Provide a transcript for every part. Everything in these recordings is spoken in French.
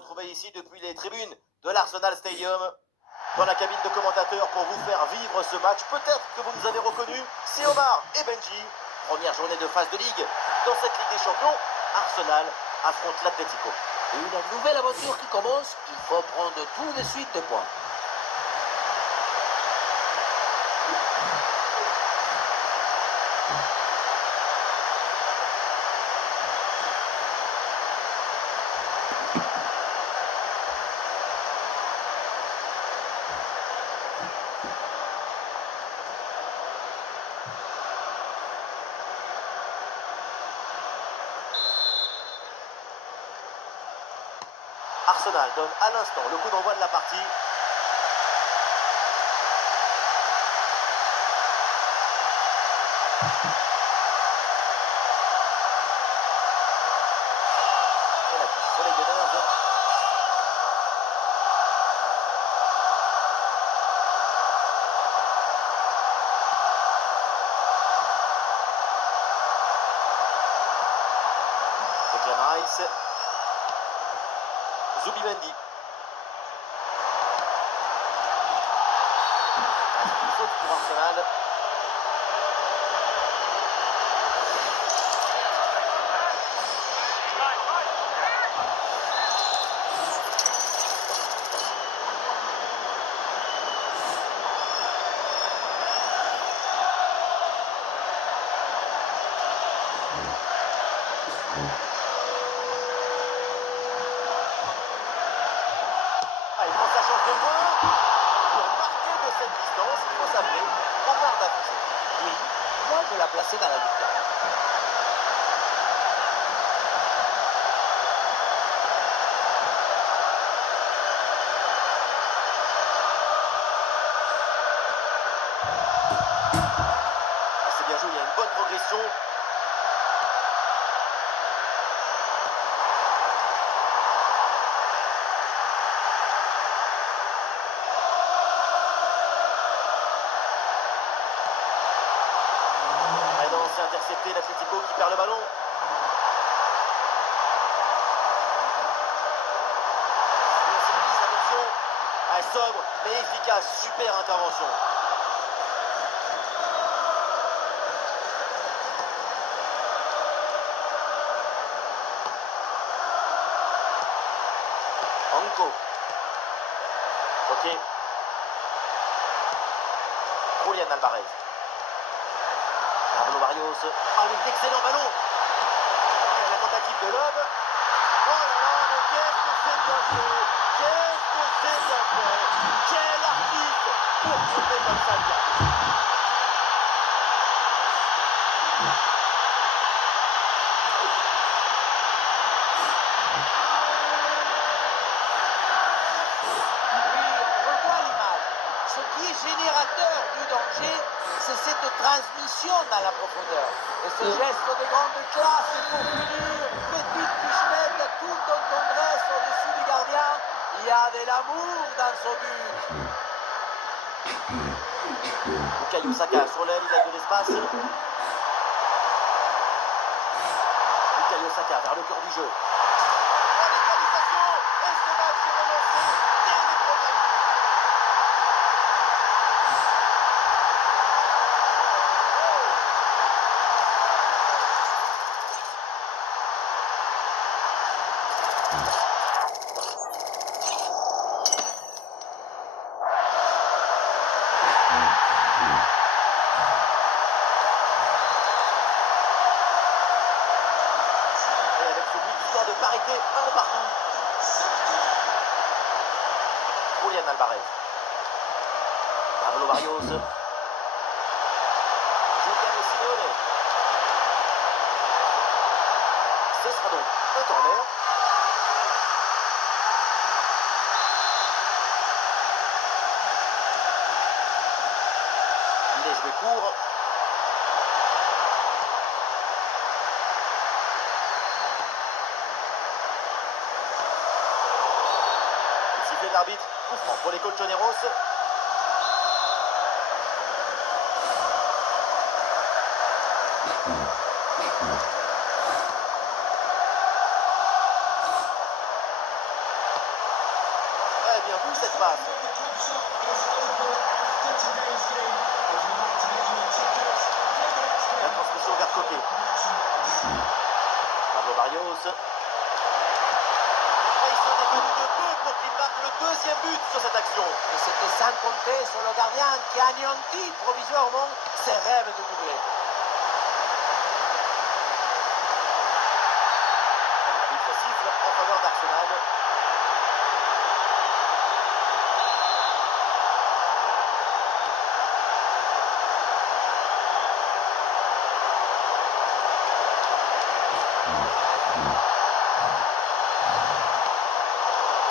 retrouver ici depuis les tribunes de l'Arsenal Stadium, dans la cabine de commentateurs pour vous faire vivre ce match. Peut-être que vous nous avez reconnus, c'est Omar et Benji. Première journée de phase de Ligue. Dans cette Ligue des Champions, Arsenal affronte l'Atlético. Et une nouvelle aventure qui commence, il faut prendre tout de suite de points. Arsenal donne à l'instant le coup d'envoi de la partie. Et la touche sur les Gunners. Declan Rice. Zubimendi. Une faute pour Arsenal. Il prend sa chance de loin. Pour marquer de cette distance, il faut s'appeler Omar Dafoussé. Oui, moi je la plaçais dans la victoire. C'est bien joué, il y a une bonne progression. C'est intercepté, l'Atlético qui perd le ballon. Attention, sobre mais efficace, super intervention. Anko. Ok. Julian Alvarez. Pablo Barrios. Ah oui, d'excellent ballon. Et la tentative de lob. Oh là là, mais qu'est-ce que c'est bien fait. Qu'est-ce que c'est bien fait. Quel artiste pour tromper comme ça le gardien. Ce qui est générateur du danger, c'est cette transmission dans la profondeur. Et ce geste de grande classe et pour finir, petite pichenette tout en tendresse au-dessus du gardien. Il y a de l'amour dans son but. Bukayo Saka sur l'aile, il a de l'espace. Bukayo Saka vers le cœur du jeu. L'égalisation et ce match est relancé dès les premières minutes. De parité, un partout. Julian Alvarez. Pablo Barrios. Giuliano Simeone. Ce sera donc un corner. Il est joué court. L'arbitre, coup franc pour les Colchoneros. beaucoup cette passe. La transmission vers côté. Pablo Barrios. Et il s'en est fallu de peu pour qu'il marque le deuxième but sur cette action. Et c'était sans compter sur le gardien qui a anéanti provisoirement ses rêves de doublé. L'arbitre siffle en faveur d'Arsenal.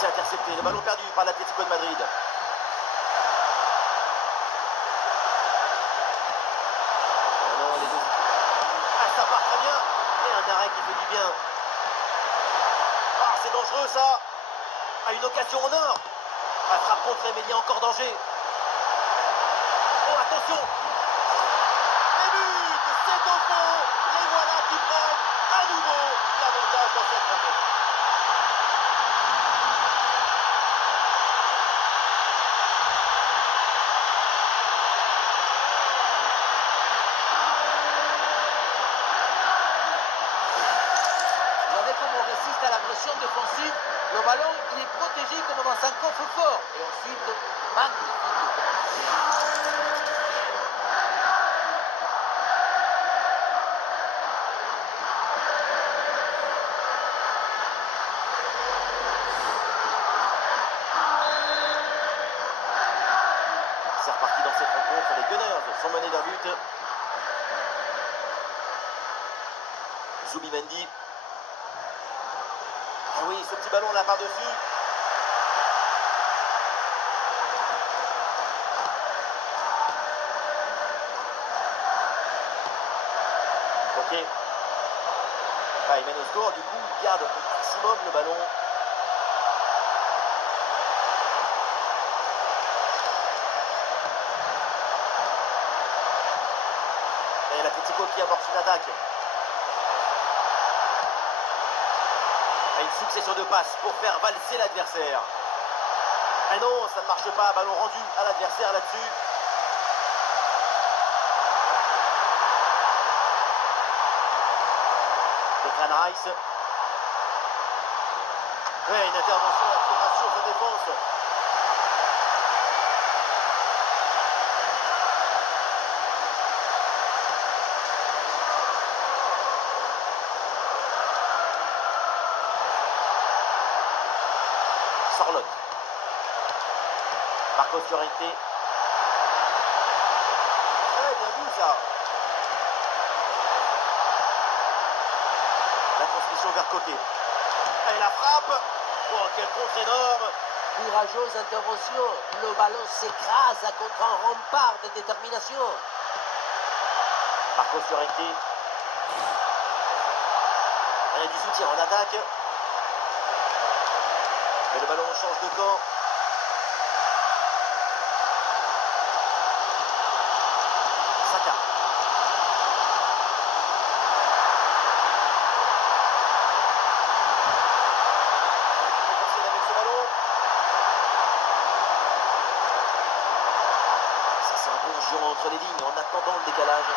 C'est intercepté, le ballon perdu par l'Atlético de Madrid. Ça part très bien. Et un arrêt qui fait du bien. Ah, c'est dangereux ça. Ah, une occasion en or. La frappe contre mais il y a encore danger. Oh, attention. Et but, c'est au fond. Les voilà qui prennent à nouveau l'avantage dans cette rencontre. Comme on résiste à la pression défensive, le ballon il est protégé comme dans un coffre-fort. Et ensuite, magnifique. C'est reparti dans cette rencontre. Les Gunners sont menés d'un but. Zubimendi. Ah oui, ce petit ballon là par-dessus. Ok. Ah, il mène au score, du coup, il garde au maximum le ballon. Et l'Atlético qui amorce une attaque. Et une succession de passes pour faire valser l'adversaire. Ah non, ça ne marche pas. Ballon rendu à l'adversaire là-dessus. Declan Rice. Ouais, une intervention à qui rassure sa défense. Sorloth. Marcos Llorente. Ouais, bien vu ça. La transmission vers côté. Et la frappe. Oh, quel contre énorme. Courageuse intervention. Le ballon s'écrase contre un rempart de détermination. Marcos Llorente. Il y a du soutien en attaque. Mais le ballon change de camp. Saka. Avec ce ballon. Ça, c'est un bon jeu entre les lignes en attendant le décalage.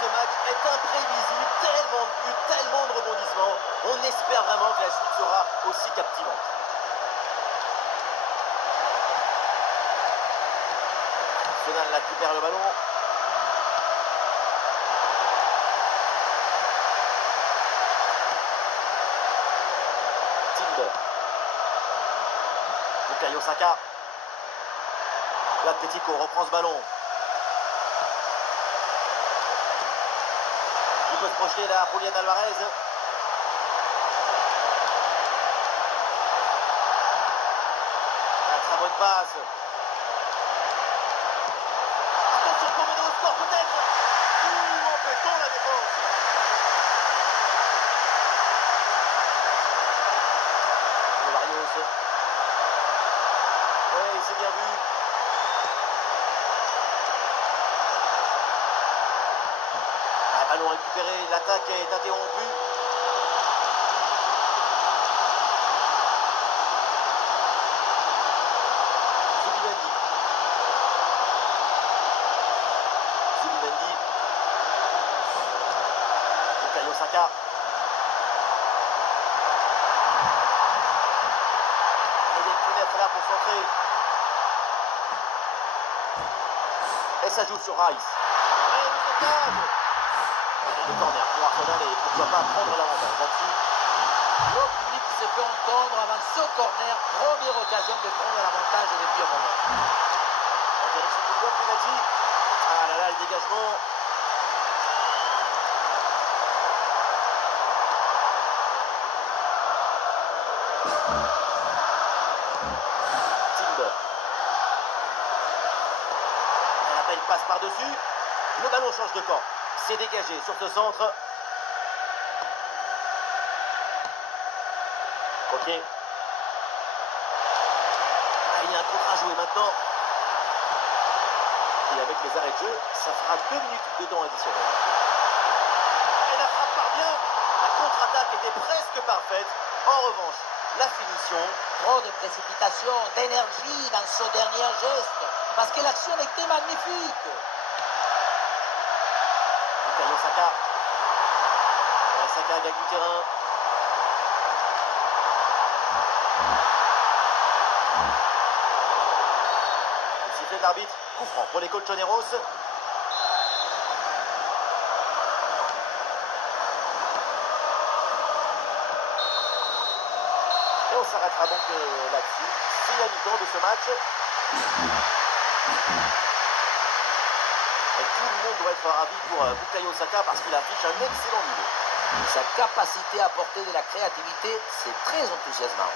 Ce match est imprévisible, tellement de buts, tellement de rebondissements. On espère vraiment que la suite sera aussi captivante. Arsenal récupère le ballon. Timber. Bukayo Saka. L'Atlético reprend ce ballon. Il peut se projeter là, Julián Alvarez. passe. Attention pour mener au score peut-être. En béton la défense. Marius. Oui, c'est bien vu. Ballon récupéré, l'attaque est interrompue. Zubimendi. Bukayo Saka. Il y a une fenêtre là pour centrer. Et ça joue sur Rice. Et le sauvetage. Le corner pour Arsenal et pourquoi pas prendre l'avantage là-dessus. Le public se fait entendre avant ce corner. Première occasion de prendre l'avantage depuis un moment. En direction du goal penalty. Ah là là, le dégagement. Timber. La peine passe par-dessus. Le ballon change de camp. C'est dégagé sur ce centre. Ok. Ah, il y a un contre à jouer maintenant. Et avec les arrêts de jeu, ça fera 2 minutes de temps additionnel. Et la frappe parvient. La contre-attaque était presque parfaite. En revanche, la finition. Trop de précipitation, d'énergie dans ce dernier geste. Parce que l'action était magnifique. Bukayo Saka. Saka gagne du terrain. Le sifflet de l'arbitre. Coup franc pour les Colchoneros. Et on s'arrêtera donc là-dessus. C'est la mi-temps de ce match. Et tout le monde doit être ravi pour Bukayo Saka parce qu'il affiche un excellent niveau. Sa capacité à apporter de la créativité, c'est très enthousiasmant.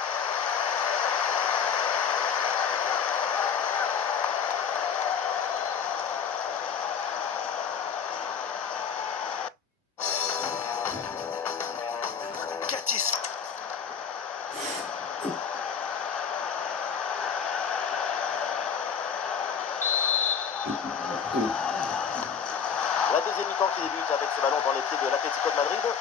Katis. La deuxième mi-temps qui débute avec ce ballon dans les pieds de l'Atlético de Madrid.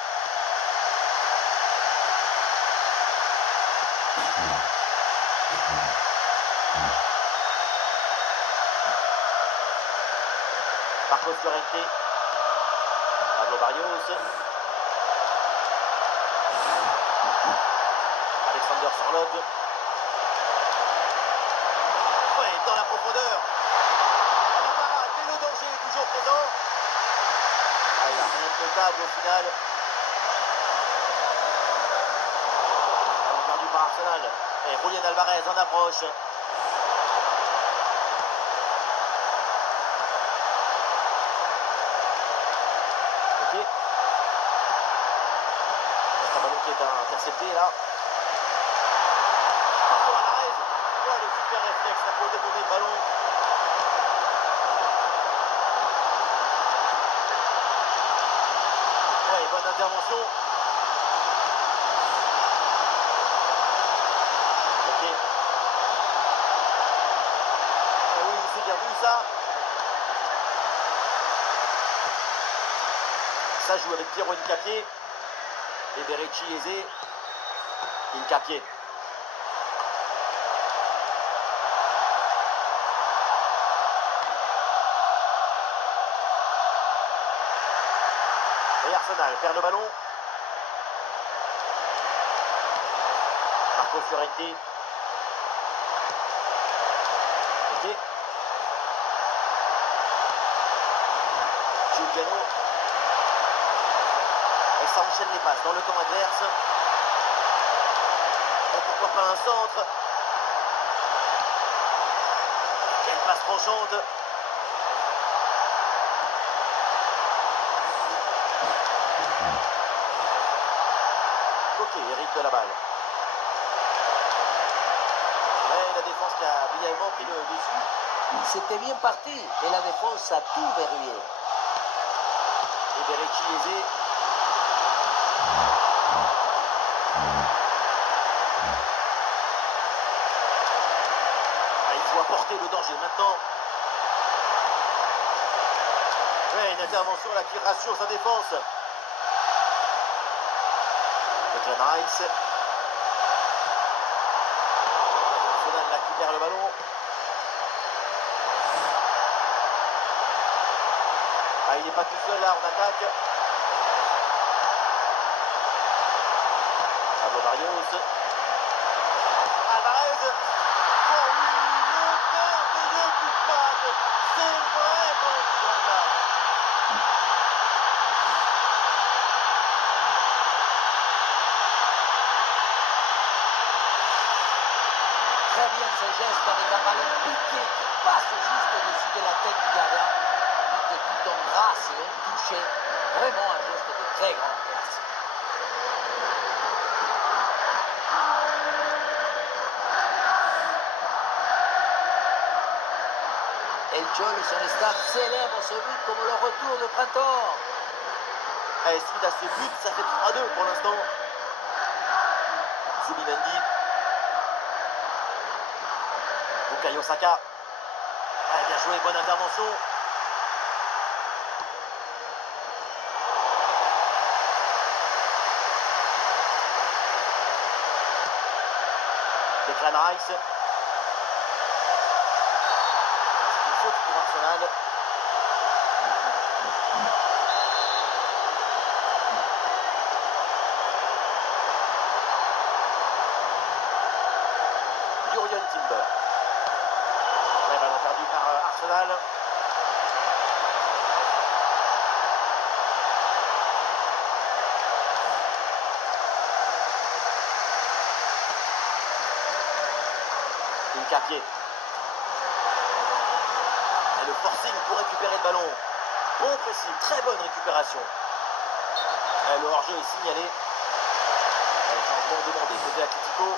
Marcos Llorente. Pablo Barrios. Alexander Sorloth. Ouais, dans la profondeur. La parade et le danger est toujours présent. Ah, il n'y a rien de notable au final. Ballon perdu par Arsenal. Et Julián Alvarez en approche. Ok. C'est un ballon qui est intercepté là. Marco Alvarez. Ouais, le super réflexe là, pour détourner le ballon. Ouais, bonne intervention. Ok. Ah oui, c'est bien vu ça. Ça joue avec Piero Hincapié. Et Berecci Eze. Hincapié. Et Arsenal perd le ballon. Marcos Llorente. Ok. Giuliano. Et ça enchaîne les passes dans le camp adverse. Et pourquoi pas un centre. Quelle passe tranchante. Ok, hérite de la balle. Ouais, la défense qui a brièvement pris le dessus. C'était bien parti, mais la défense a tout verrouillé. Et Berecci aisé. Ah, il faut apporter le danger maintenant. Ouais, une intervention là qui rassure sa défense. Declan Rice. Foden là qui perd le ballon. Ah, il n'est pas tout seul là en attaque. Pablo Barrios. Alvarez. Oh oui, le merveilleux coup de patte. C'est vraiment du grand là. Très bien ce geste avec un ballon piqué qui passe juste au-dessus de la tête du gardien. But tout en grâce et en touché. Vraiment un geste de très grande classe. El Cholo et son staff célèbrent ce but comme le retour de printemps. Allez, suite à ce but, ça fait 3-2 pour l'instant. Zubimendi. Bukayo Saka. Ah, bien joué, bonne intervention. Declan Rice. C'est une faute pour Arsenal. Jurgen Timber. Ouais, ballon perdu par Arsenal. Capier. Et le forcing pour récupérer le ballon. Bon pressing, très bonne récupération. Et le hors-jeu est signalé. Et le changement demandé côté Atlético.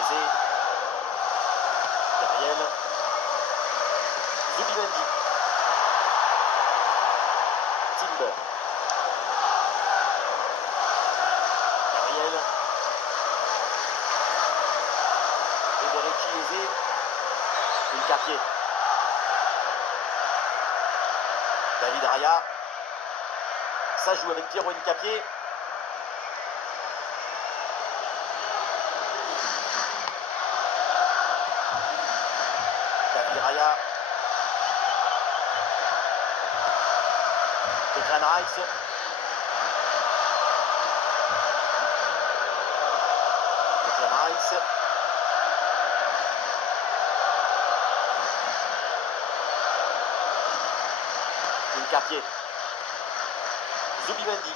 Aizé. Gabriel. Zubimendi. Timber. Gabriel. Et Berecci aisé. Une Capier. David Raya. Ça joue avec Pierre Capier. David Raya. Declan Rice. Declan Rice. Une Capier. Zubimendi.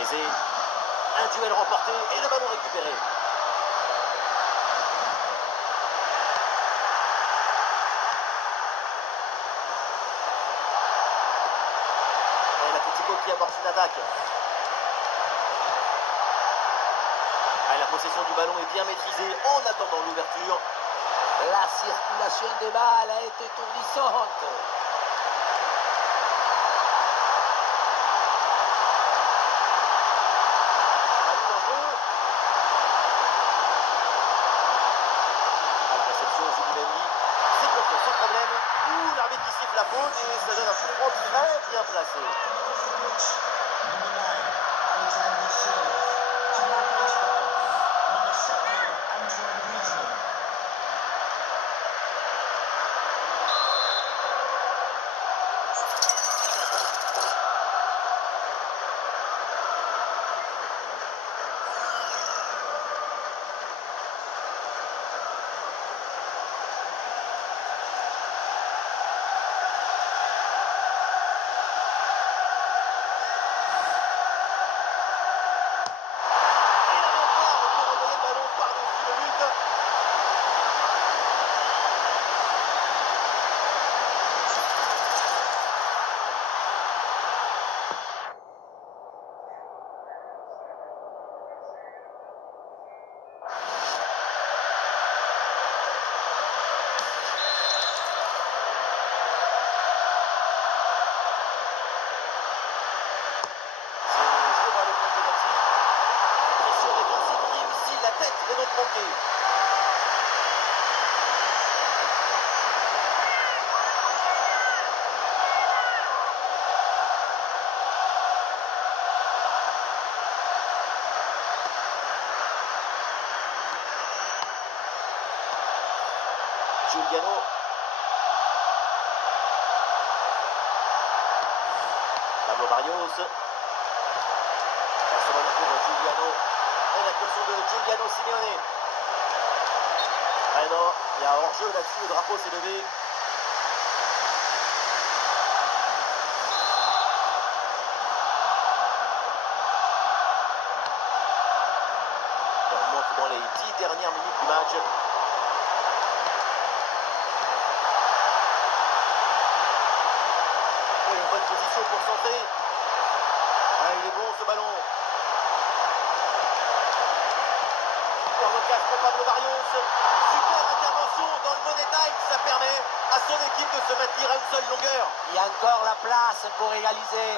Aizé. Un duel remporté et le ballon récupéré. Et l'Atlético qui amorce une attaque. Ah, la possession du ballon est bien maîtrisée en attendant l'ouverture. La circulation des balles a été étourdissante. Ballon en jeu. À la réception, Zubimendi s'éclate sans problème. Ouh, l'arbitre qui siffle la faute et ça donne un coup franc très bien placé. manqué. Giuliano. Pablo Barrios. Passe pour Giuliano. Et l'incursion de Giuliano Simeone. Ah non, il y a hors-jeu là-dessus, le drapeau s'est levé. On monte dans les 10 dernières minutes du match. Une bonne position pour centrer. Ah, il est bon ce ballon. Super local pour Pablo Barrios. Super intervention dans le Money Time. Ça permet à son équipe de se maintenir à une seule longueur. Il y a encore la place pour égaliser.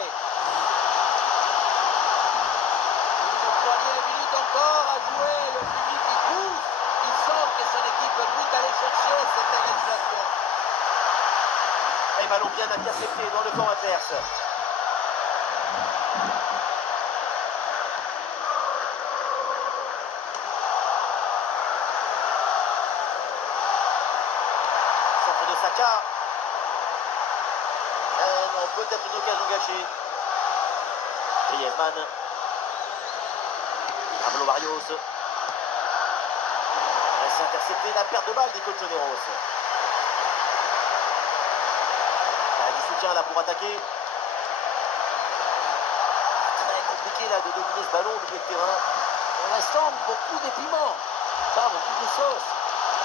Une poignée de minutes encore à jouer. Le public il pousse. Il sent que son équipe peut aller chercher cette égalisation. Et ballon bien intercepté dans le camp adverse. Centre de Saka. Non, peut-être une occasion gâchée. Griezmann. Pablo Barrios. C'est intercepté, la perte de balle des Colchoneros. Du soutien là pour attaquer. Très compliqué là de dominer ce ballon au milieu de terrain. Pour l'instant, beaucoup de piment, pas beaucoup de sauce.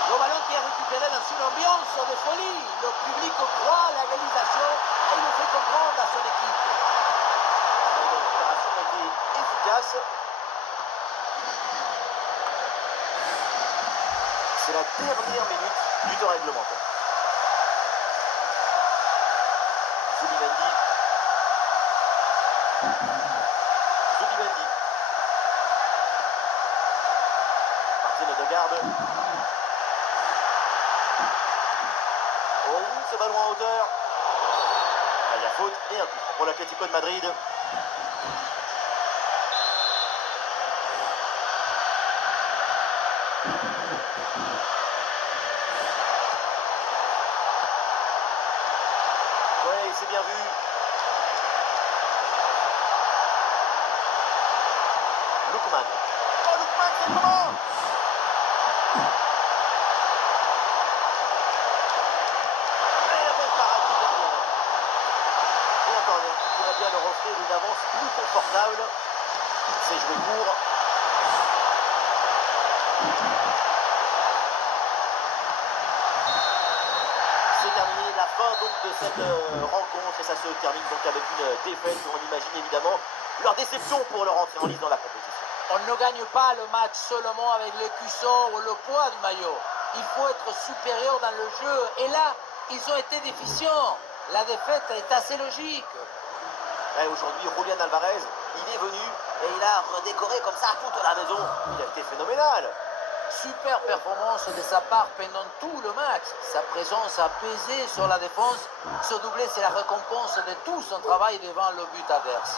Le ballon qui est récupéré dans une ambiance de folie. Le public croit à l'égalisation et il le fait comprendre à son équipe. La récupération a été efficace. C'est la dernière minute du temps réglementaire. Zubimendi. Martin Odegaard. Oh, ce ballon en hauteur. Il y a faute et un coup franc pour l'Atlético de Madrid. Ouais, c'est bien vu. Lookman. Oh, Lookman, c'est comment? Et la belle parade du gardien. Et un corner qui pourrait bien leur offrir une avance plus confortable. C'est joué court. C'est terminé, la fin donc de cette rencontre et ça se termine donc avec une défaite. On imagine évidemment leur déception pour leur entrée en lice dans la compétition. On ne gagne pas le match seulement avec le cuisson ou le poids du maillot. Il faut être supérieur dans le jeu. Et là, ils ont été déficients. La défaite est assez logique. Aujourd'hui, Julián Alvarez, il est venu et il a redécoré comme ça toute la maison. Il a été phénoménal. Super performance de sa part pendant tout le match. Sa présence a pesé sur la défense. Ce doublé, c'est la récompense de tout son travail devant le but adverse.